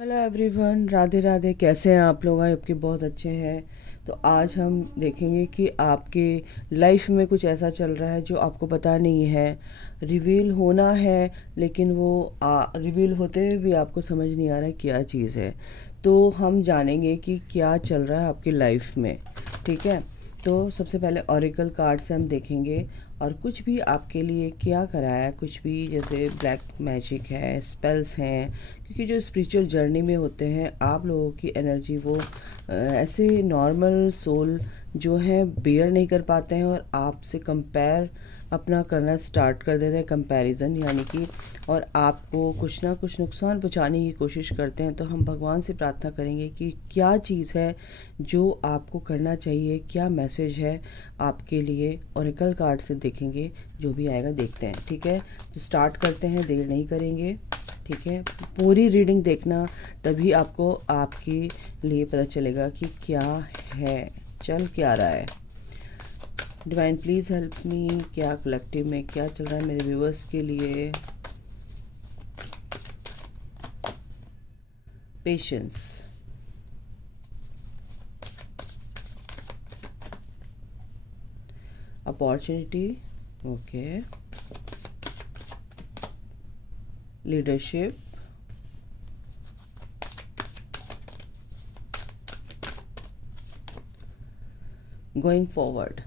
Hello everyone, Radhe Radhe. कैसे हैं आप लोग? आई होप कि बहुत अच्छे हैं। तो आज हम देखेंगे कि आपके लाइफ में कुछ ऐसा चल रहा है जो आपको पता नहीं है, रिवील होना है, लेकिन वो रिवील होते हुए भी आपको समझ नहीं आ रहा है क्या चीज़ है। तो हम जानेंगे कि क्या चल रहा है आपकी लाइफ में। ठीक है, तो सबसे पहले ऑरिकल कार्ड से हम देखेंगे और कुछ भी आपके लिए क्या कराया है, कुछ भी जैसे ब्लैक मैजिक है, स्पेल्स हैं, क्योंकि जो स्पिरिचुअल जर्नी में होते हैं आप लोगों की एनर्जी वो ऐसे नॉर्मल सोल जो है बेयर नहीं कर पाते हैं और आपसे कंपेयर अपना करना स्टार्ट कर देते हैं, कंपैरिजन यानी कि, और आपको कुछ ना कुछ नुकसान पहुंचाने की कोशिश करते हैं। तो हम भगवान से प्रार्थना करेंगे कि क्या चीज़ है जो आपको करना चाहिए, क्या मैसेज है आपके लिए। ओरेकल कार्ड से देखेंगे, जो भी आएगा देखते हैं। ठीक है, तो स्टार्ट करते हैं, देर नहीं करेंगे। ठीक है, पूरी रीडिंग देखना, तभी आपको आपके लिए पता चलेगा कि क्या है, चल क्या रहा है। डिवाइन प्लीज़ हेल्प मी, क्या कलेक्टिव में क्या चल रहा है मेरे व्यूअर्स के लिए। Patience, opportunity, okay, leadership, going forward.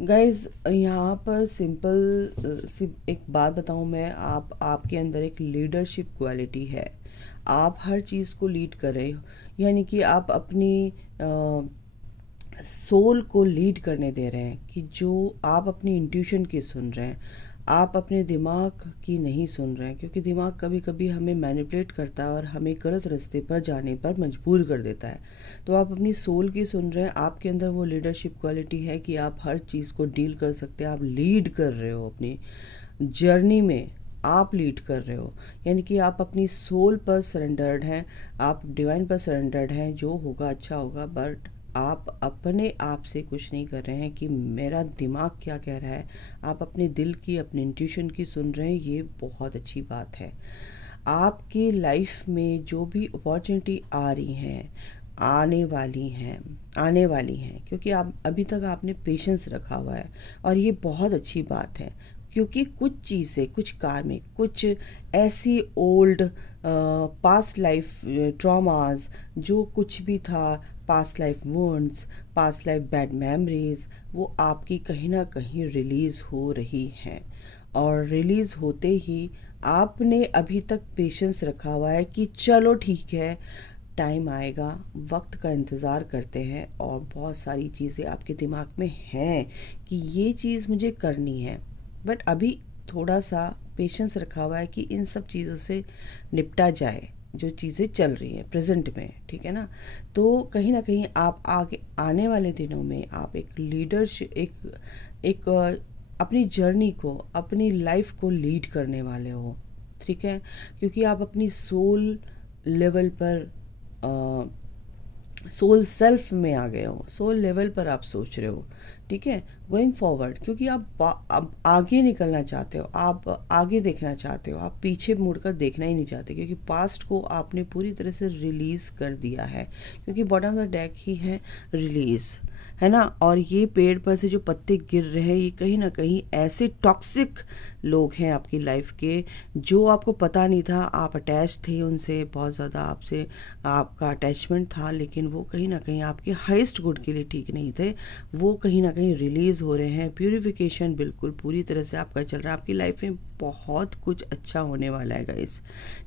Guys यहाँ पर सिंपल सी एक बात बताऊँ मैं, आपके अंदर एक लीडरशिप क्वालिटी है। आप हर चीज़ को लीड कर रहे हो, यानी कि आप अपनी सोल को लीड करने दे रहे हैं कि जो आप अपनी इंट्यूशन की सुन रहे हैं, आप अपने दिमाग की नहीं सुन रहे हैं, क्योंकि दिमाग कभी कभी हमें मैनिपुलेट करता है और हमें गलत रास्ते पर जाने पर मजबूर कर देता है। तो आप अपनी सोल की सुन रहे हैं। आपके अंदर वो लीडरशिप क्वालिटी है कि आप हर चीज़ को डील कर सकते हैं। आप लीड कर रहे हो अपनी जर्नी में, आप लीड कर रहे हो, यानी कि आप अपनी सोल पर सरेंडर्ड हैं, आप डिवाइन पर सरेंडर्ड हैं। जो होगा अच्छा होगा, बट आप अपने आप से कुछ नहीं कर रहे हैं कि मेरा दिमाग क्या कह रहा है। आप अपने दिल की, अपने इंट्यूशन की सुन रहे हैं। ये बहुत अच्छी बात है। आपकी लाइफ में जो भी अपॉर्चुनिटी आ रही हैं, आने वाली हैं, क्योंकि आप अभी तक आपने पेशेंस रखा हुआ है और ये बहुत अच्छी बात है। क्योंकि कुछ चीज़ें, कुछ कार्मिक, कुछ ऐसी ओल्ड पास्ट लाइफ ट्रॉमास, जो कुछ भी था, past life wounds, past life bad memories, वो आपकी कहीं ना कहीं रिलीज़ हो रही हैं। और रिलीज़ होते ही आपने अभी तक पेशेंस रखा हुआ है कि चलो ठीक है, टाइम आएगा, वक्त का इंतज़ार करते हैं। और बहुत सारी चीज़ें आपके दिमाग में हैं कि ये चीज़ मुझे करनी है, बट अभी थोड़ा सा पेशेंस रखा हुआ है कि इन सब चीज़ों से निपटा जाए जो चीज़ें चल रही हैं प्रेजेंट में। ठीक है ना? तो कहीं ना कहीं आप आगे आने वाले दिनों में आप एक लीडरशिप, एक अपनी जर्नी को, अपनी लाइफ को लीड करने वाले हो। ठीक है, क्योंकि आप अपनी सोल लेवल पर, सोल सेल्फ में आ गए हो, सोल लेवल पर आप सोच रहे हो। ठीक है, गोइंग फॉरवर्ड, क्योंकि आप आगे निकलना चाहते हो, आप आगे देखना चाहते हो, आप पीछे मुड़कर देखना ही नहीं चाहते, क्योंकि पास्ट को आपने पूरी तरह से रिलीज कर दिया है। क्योंकि बॉटम ऑफ द डेक ही है रिलीज, है ना? और ये पेड़ पर से जो पत्ते गिर रहे हैं, ये कहीं ना कहीं ऐसे टॉक्सिक लोग हैं आपकी लाइफ के, जो आपको पता नहीं था। आप अटैच थे उनसे, बहुत ज़्यादा आपसे आपका अटैचमेंट था, लेकिन वो कहीं ना कहीं आपके हाईएस्ट गुड के लिए ठीक नहीं थे। वो कहीं ना कहीं रिलीज़ हो रहे हैं। प्यूरिफिकेशन बिल्कुल पूरी तरह से आपका चल रहा है। आपकी लाइफ में बहुत कुछ अच्छा होने वाला है गाइस।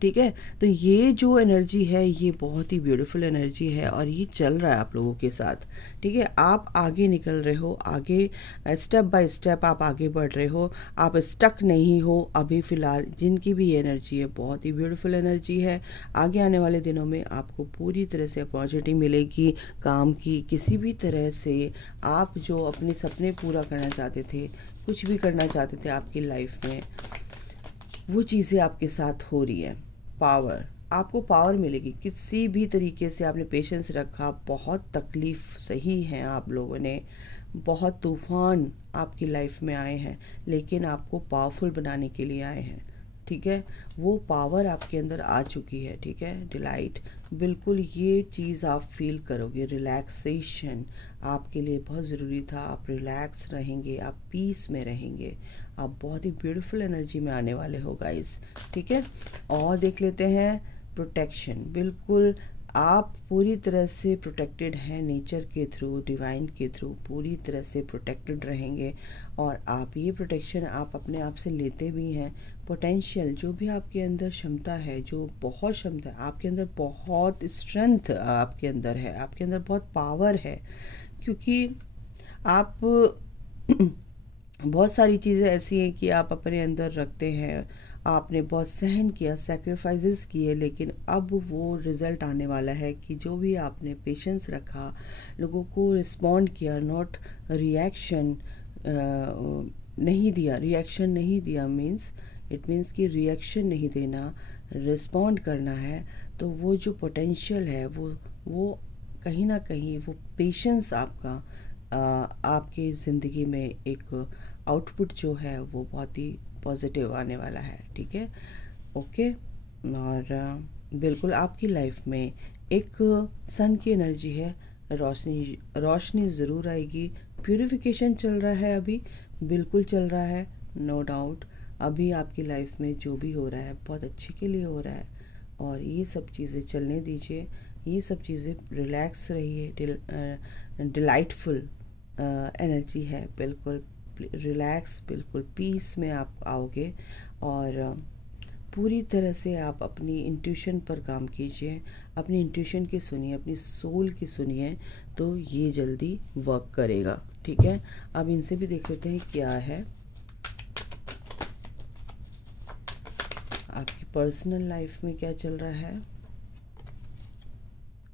ठीक है, तो ये जो एनर्जी है ये बहुत ही ब्यूटीफुल एनर्जी है और ये चल रहा है आप लोगों के साथ। ठीक है, आप आगे निकल रहे हो, आगे स्टेप बाय स्टेप आप आगे बढ़ रहे हो, आप स्टक नहीं हो अभी फ़िलहाल। जिनकी भी एनर्जी है बहुत ही ब्यूटीफुल एनर्जी है। आगे आने वाले दिनों में आपको पूरी तरह से अपॉर्चुनिटी मिलेगी काम की, किसी भी तरह से आप जो अपने सपने पूरा करना चाहते थे, कुछ भी करना चाहते थे आपकी लाइफ में, वो चीज़ें आपके साथ हो रही है। पावर, आपको पावर मिलेगी किसी भी तरीके से। आपने पेशेंस रखा, बहुत तकलीफ सही है आप लोगों ने, बहुत तूफान आपकी लाइफ में आए हैं, लेकिन आपको पावरफुल बनाने के लिए आए हैं। ठीक है, वो पावर आपके अंदर आ चुकी है। ठीक है, डिलाइट, बिल्कुल ये चीज़ आप फील करोगे। रिलैक्सेशन आपके लिए बहुत ज़रूरी था। आप रिलैक्स रहेंगे, आप पीस में रहेंगे, आप बहुत ही ब्यूटीफुल एनर्जी में आने वाले हो गाइस। ठीक है, और देख लेते हैं प्रोटेक्शन। बिल्कुल आप पूरी तरह से प्रोटेक्टेड हैं नेचर के थ्रू, डिवाइन के थ्रू पूरी तरह से प्रोटेक्टेड रहेंगे। और आप ये प्रोटेक्शन आप अपने आप से लेते भी हैं। पोटेंशियल जो भी आपके अंदर क्षमता है, जो बहुत क्षमता है आपके अंदर, बहुत स्ट्रेंथ आपके अंदर है, आपके अंदर बहुत पावर है, क्योंकि आप बहुत सारी चीज़ें ऐसी हैं कि आप अपने अंदर रखते हैं। आपने बहुत सहन किया, सैक्रिफाइसेस किए, लेकिन अब वो रिज़ल्ट आने वाला है कि जो भी आपने पेशेंस रखा, लोगों को रिस्पॉन्ड किया, नॉट रिएक्शन नहीं दिया। रिएक्शन नहीं दिया मीन्स इट मीन्स कि रिएक्शन नहीं देना, रिस्पॉन्ड करना है। तो वो जो पोटेंशियल है वो कहीं ना कहीं वो पेशेंस आपका आपकी ज़िंदगी में एक आउटपुट जो है वो बहुत ही पॉजिटिव आने वाला है। ठीक है, ओके। और बिल्कुल आपकी लाइफ में एक सन की एनर्जी है, रोशनी ज़रूर आएगी। प्यूरिफिकेशन चल रहा है अभी, बिल्कुल चल रहा है, नो डाउट। अभी आपकी लाइफ में जो भी हो रहा है बहुत अच्छे के लिए हो रहा है, और ये सब चीज़ें चलने दीजिए। ये सब चीज़ें रिलैक्स रहिए, डिलाइटफुल एनर्जी है, बिल्कुल रिलैक्स, बिल्कुल पीस में आप आओगे। और पूरी तरह से आप अपनी इंट्यूशन पर काम कीजिए, अपनी इंट्यूशन की सुनिए, अपनी सोल की सुनिए, तो ये जल्दी वर्क करेगा। ठीक है, अब इनसे भी देख लेते हैं क्या है आपकी पर्सनल लाइफ में क्या चल रहा है।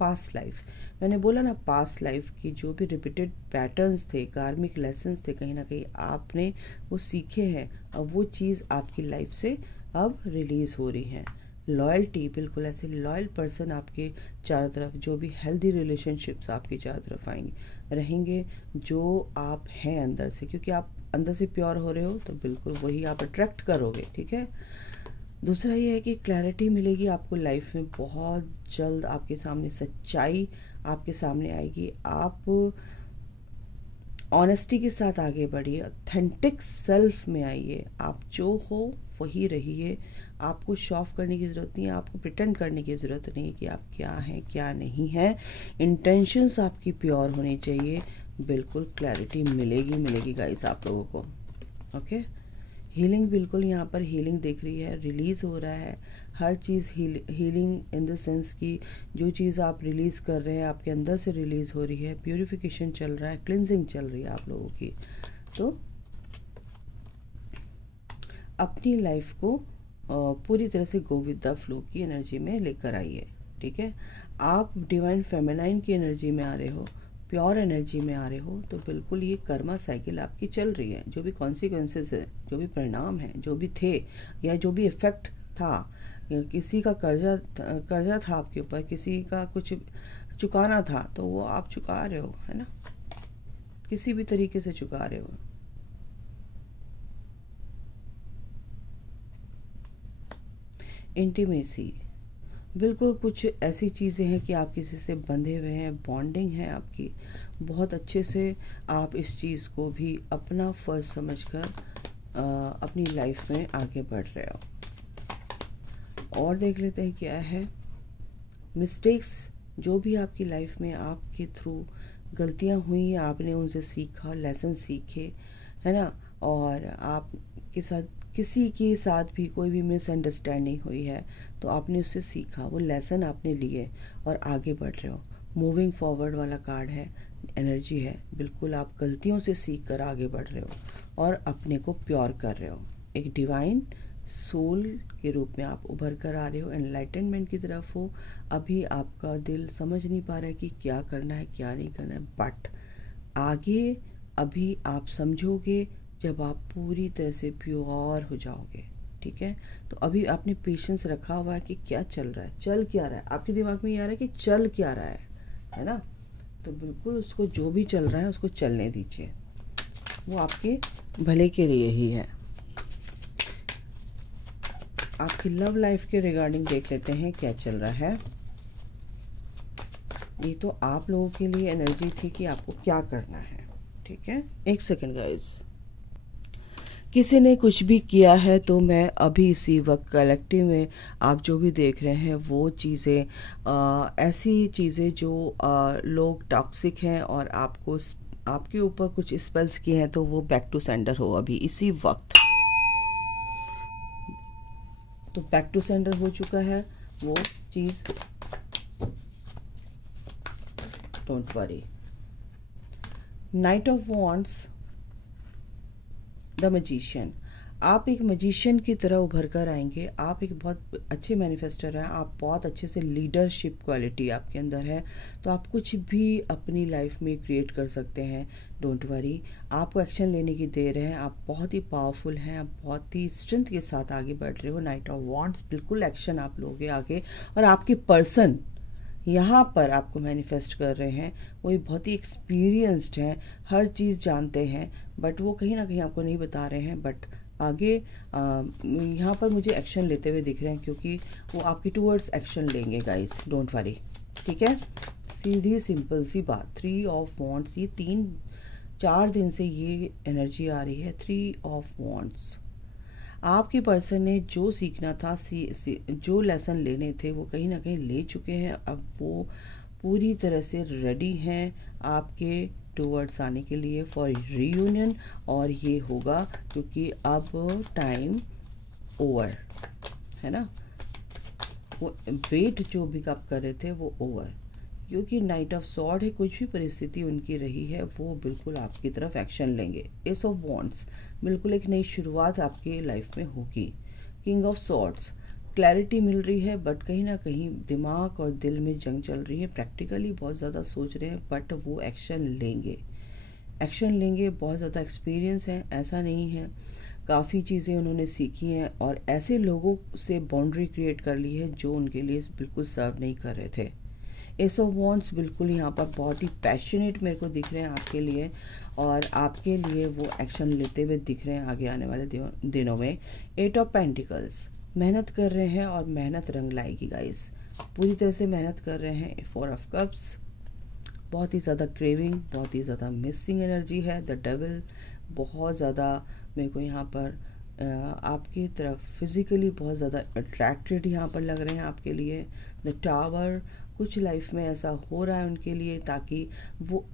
पास्ट लाइफ, मैंने बोला ना, पास्ट लाइफ की जो भी रिपीटेड पैटर्न्स थे, कार्मिक लेसन्स थे, कहीं ना कहीं आपने वो सीखे हैं। अब वो चीज़ आपकी लाइफ से अब रिलीज़ हो रही है। लॉयल्टी, बिल्कुल ऐसे लॉयल पर्सन आपके चारों तरफ, जो भी हेल्दी रिलेशनशिप्स आपके चारों तरफ आएंगे, रहेंगे जो आप हैं अंदर से, क्योंकि आप अंदर से प्योर हो रहे हो, तो बिल्कुल वही आप अट्रैक्ट करोगे। ठीक है, दूसरा ये है कि क्लैरिटी मिलेगी आपको लाइफ में बहुत जल्द। आपके सामने सच्चाई आपके सामने आएगी। आप ऑनेस्टी के साथ आगे बढ़िए, ऑथेंटिक सेल्फ में आइए। आप जो हो वही रहिए। आपको शो ऑफ करने की ज़रूरत नहीं है, आपको प्रिटेंड करने की ज़रूरत नहीं है कि आप क्या हैं क्या नहीं हैं। इंटेंशंस आपकी प्योर होनी चाहिए। बिल्कुल क्लैरिटी मिलेगी गाइस आप लोगों को। ओके, हीलिंग, बिल्कुल यहाँ पर हीलिंग दिख रही है, रिलीज़ हो रहा है हर चीज़। हीलिंग इन द सेंस कि जो चीज़ आप रिलीज़ कर रहे हैं आपके अंदर से रिलीज़ हो रही है। प्यूरिफिकेशन चल रहा है, क्लिनजिंग चल रही है आप लोगों की। तो अपनी लाइफ को पूरी तरह से गो विद द फ्लो की एनर्जी में लेकर आइए। ठीक है, आप डिवाइन फेमिनाइन की एनर्जी में आ रहे हो, प्योर एनर्जी में आ रहे हो, तो बिल्कुल ये कर्मा साइकिल आपकी चल रही है। जो भी कॉन्सिक्वेंसेस है, जो भी परिणाम है, जो भी थे या जो भी इफेक्ट था, किसी का कर्जा था आपके ऊपर, किसी का कुछ चुकाना था, तो वो आप चुका रहे हो, है ना, किसी भी तरीके से चुका रहे हो। इंटीमेसी, बिल्कुल कुछ ऐसी चीज़ें हैं कि आप किसी से बंधे हुए हैं, बॉन्डिंग है आपकी बहुत अच्छे से। आप इस चीज़ को भी अपना फर्ज समझकर अपनी लाइफ में आगे बढ़ रहे हो। और देख लेते हैं क्या है मिस्टेक्स। जो भी आपकी लाइफ में आपके थ्रू गलतियां हुई, आपने उनसे सीखा, लेसन सीखे, है ना। और आपके साथ किसी के साथ भी कोई भी मिसअंडरस्टैंडिंग हुई है, तो आपने उससे सीखा, वो लेसन आपने लिए और आगे बढ़ रहे हो। मूविंग फॉरवर्ड वाला कार्ड है, एनर्जी है, बिल्कुल आप गलतियों से सीख कर आगे बढ़ रहे हो और अपने को प्योर कर रहे हो। एक डिवाइन सोल के रूप में आप उभर कर आ रहे हो, एनलाइटनमेंट की तरफ हो। अभी आपका दिल समझ नहीं पा रहा है कि क्या करना है क्या नहीं करना है, बट आगे अभी आप समझोगे जब आप पूरी तरह से प्योर हो जाओगे। ठीक है, तो अभी आपने पेशेंस रखा हुआ है कि क्या चल रहा है, चल क्या रहा है, आपके दिमाग में ये आ रहा है कि चल क्या रहा है ना। तो बिल्कुल उसको, जो भी चल रहा है उसको चलने दीजिए, वो आपके भले के लिए ही है। आपकी लव लाइफ के रिगार्डिंग देख लेते हैं क्या चल रहा है। ये तो आप लोगों के लिए एनर्जी थी कि आपको क्या करना है, ठीक है। एक सेकंड गाइस, किसी ने कुछ भी किया है तो मैं अभी इसी वक्त कलेक्टिव में आप जो भी देख रहे हैं वो चीज़ें, ऐसी चीज़ें जो लोग टॉक्सिक हैं और आपके ऊपर कुछ स्पेल्स किए हैं तो वो बैक टू सेंडर हो अभी इसी वक्त। तो बैक टू सेंडर हो चुका है वो चीज़, don't worry. Knight of wands, the magician, आप एक मैजिशियन की तरह उभर कर आएंगे। आप एक बहुत अच्छे मैनिफेस्टर हैं, आप बहुत अच्छे से लीडरशिप क्वालिटी आपके अंदर है, तो आप कुछ भी अपनी लाइफ में क्रिएट कर सकते हैं। डोंट वरी, आपको एक्शन लेने की देर है। आप बहुत ही पावरफुल हैं, आप बहुत ही स्ट्रेंथ के साथ आगे बढ़ रहे हो। नाइट ऑफ वॉन्ड्स, बिल्कुल एक्शन आप लोगे आगे। और आपके पर्सन यहाँ पर आपको मैनिफेस्ट कर रहे हैं वो बहुत ही एक्सपीरियंस्ड हैं, हर चीज़ जानते हैं, बट वो कहीं ना कहीं आपको नहीं बता रहे हैं। बट आगे यहाँ पर मुझे एक्शन लेते हुए दिख रहे हैं, क्योंकि वो आपके टूवर्ड्स एक्शन लेंगे गाइस, डोंट वरी, ठीक है। सीधी सिंपल सी बात। 3 ऑफ वॉन्ड्स, ये 3-4 दिन से ये एनर्जी आ रही है। 3 ऑफ वॉन्ड्स, आपके पर्सन ने जो सीखना था, जो लेसन लेने थे वो कहीं ना कहीं ले चुके हैं। अब वो पूरी तरह से रेडी हैं आपके टूवर्ड्स आने के लिए फॉर रीयूनियन। और ये होगा क्योंकि अब टाइम ओवर है ना, वो वेट जो भी आप कर रहे थे वो ओवर, क्योंकि नाइट ऑफ सॉर्ड है। कुछ भी परिस्थिति उनकी रही है वो बिल्कुल आपकी तरफ एक्शन लेंगे। एस ऑफ वॉन्ड्स, बिल्कुल एक नई शुरुआत आपकी लाइफ में होगी। किंग ऑफ सॉर्ड्स, क्लैरिटी मिल रही है, बट कहीं ना कहीं दिमाग और दिल में जंग चल रही है। प्रैक्टिकली बहुत ज़्यादा सोच रहे हैं, बट वो एक्शन लेंगे, एक्शन लेंगे। बहुत ज़्यादा एक्सपीरियंस है, ऐसा नहीं है, काफ़ी चीज़ें उन्होंने सीखी हैं और ऐसे लोगों से बाउंड्री क्रिएट कर ली है जो उनके लिए बिल्कुल सर्व नहीं कर रहे थे। एस ऑफ वॉन्ड्स बिल्कुल यहाँ पर बहुत ही पैशनेट मेरे को दिख रहे हैं आपके लिए, और आपके लिए वो एक्शन लेते हुए दिख रहे हैं आगे आने वाले दिनों में। 8 ऑफ पेंटिकल्स, मेहनत कर रहे हैं और मेहनत रंग लाएगी गाइस, पूरी तरह से मेहनत कर रहे हैं। 4 ऑफ कप्स, बहुत ही ज़्यादा क्रेविंग, बहुत ही ज़्यादा मिसिंग एनर्जी है। द डेविल, बहुत ज़्यादा मेरे को यहाँ पर आपकी तरफ फिजिकली बहुत ज़्यादा अट्रैक्टेड यहाँ पर लग रहे हैं आपके लिए। द टावर, कुछ लाइफ में ऐसा हो रहा है उनके लिए ताकि वो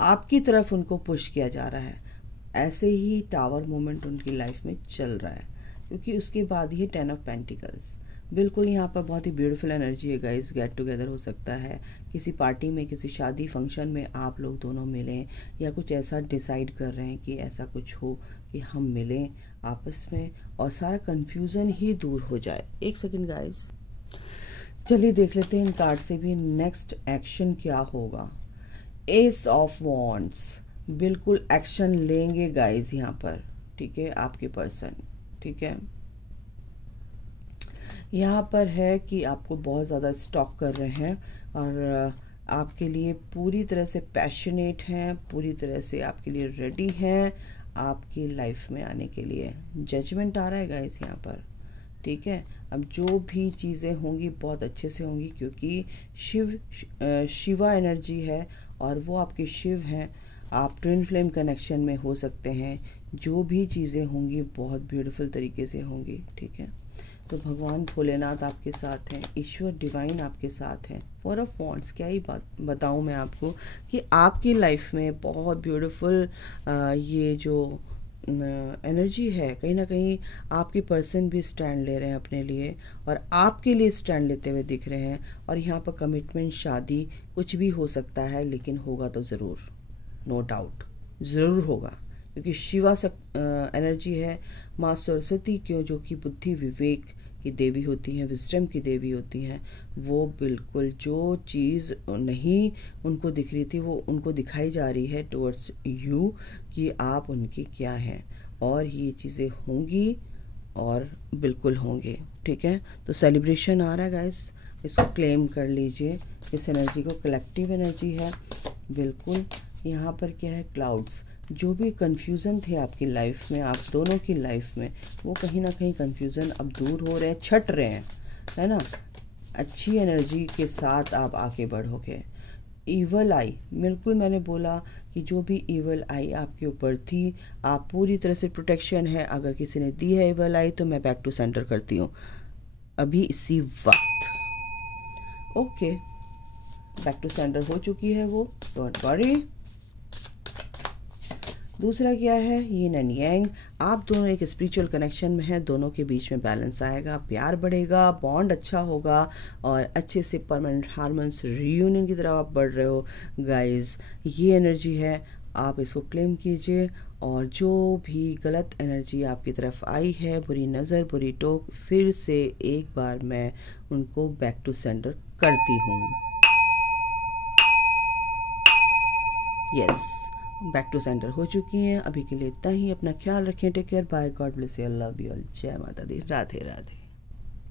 आपकी तरफ उनको पुश किया जा रहा है। ऐसे ही टावर मोमेंट उनकी लाइफ में चल रहा है, क्योंकि उसके बाद ही 10 ऑफ पेंटिकल्स, बिल्कुल यहाँ पर बहुत ही ब्यूटीफुल एनर्जी है गाइस। गेट टुगेदर हो सकता है किसी पार्टी में, किसी शादी फंक्शन में आप लोग दोनों मिलें, या कुछ ऐसा डिसाइड कर रहे हैं कि ऐसा कुछ हो कि हम मिलें आपस में और सारा कंफ्यूजन ही दूर हो जाए। एक सेकंड गाइस, चलिए देख लेते हैं इन कार्ड से भी नेक्स्ट एक्शन क्या होगा। एस ऑफ वॉन्ड्स, बिल्कुल एक्शन लेंगे गाइस यहाँ पर, ठीक है, आपके पर्सन, ठीक है। यहाँ पर है कि आपको बहुत ज़्यादा स्टॉक कर रहे हैं और आपके लिए पूरी तरह से पैशनेट हैं, पूरी तरह से आपके लिए रेडी हैं आपकी लाइफ में आने के लिए। जजमेंट आ रहा है गाइस यहाँ पर, ठीक है। अब जो भी चीज़ें होंगी बहुत अच्छे से होंगी, क्योंकि शिवा एनर्जी है और वो आपके शिव हैं। आप ट्विन फ्लेम कनेक्शन में हो सकते हैं। जो भी चीज़ें होंगी बहुत ब्यूटीफुल तरीके से होंगी, ठीक है। तो भगवान भोलेनाथ आपके साथ हैं, ईश्वर डिवाइन आपके साथ हैं। 4 ऑफ वॉन्ड्स, क्या ही बात बताऊँ मैं आपको कि आपकी लाइफ में बहुत ब्यूटीफुल ये जो एनर्जी है, कहीं ना कहीं आपके पर्सन भी स्टैंड ले रहे हैं अपने लिए और आपके लिए स्टैंड लेते हुए दिख रहे हैं। और यहाँ पर कमिटमेंट, शादी, कुछ भी हो सकता है, लेकिन होगा तो ज़रूर, नो डाउट ज़रूर होगा, क्योंकि शिवा एनर्जी है। माँ सरस्वती क्यों, जो कि बुद्धि विवेक की देवी होती हैं, विजडम की देवी होती हैं, वो बिल्कुल जो चीज़ नहीं उनको दिख रही थी वो उनको दिखाई जा रही है टुवर्ड्स यू कि आप उनकी क्या हैं, और ये चीज़ें होंगी और बिल्कुल होंगे, ठीक है। तो सेलिब्रेशन आ रहा है गाइस, इसको क्लेम कर लीजिए इस एनर्जी को। कलेक्टिव एनर्जी है बिल्कुल। यहाँ पर क्या है, क्लाउड्स, जो भी कन्फ्यूज़न थे आपकी लाइफ में, आप दोनों की लाइफ में, वो कहीं ना कहीं कन्फ्यूज़न अब दूर हो रहे हैं, छट रहे हैं, है ना। अच्छी एनर्जी के साथ आप आगे बढ़ोगे। ईवल आई, बिल्कुल मैंने बोला कि जो भी ईवल आई आपके ऊपर थी, आप पूरी तरह से प्रोटेक्शन है। अगर किसी ने दी है ईवल आई तो मैं बैक टू सेंटर करती हूँ अभी इसी वक्त। ओके, बैक टू सेंटर हो चुकी है वो, डोंट वरी। दूसरा क्या है, यिन एंड यांग, आप दोनों एक स्पिरिचुअल कनेक्शन में हैं, दोनों के बीच में बैलेंस आएगा, प्यार बढ़ेगा, बॉन्ड अच्छा होगा और अच्छे से परमानेंट हार्मोन्स रियूनियन की तरफ आप बढ़ रहे हो गाइस। ये एनर्जी है, आप इसको क्लेम कीजिए। और जो भी गलत एनर्जी आपकी तरफ आई है, बुरी नज़र, बुरी टोक, फिर से एक बार मैं उनको बैक टू सेंटर करती हूँ। यस, बैक टू सेंटर हो चुकी हैं। अभी के लिए इतना ही। अपना ख्याल रखें, take care, bye, God bless you, love you all, जय माता दी, राधे राधे।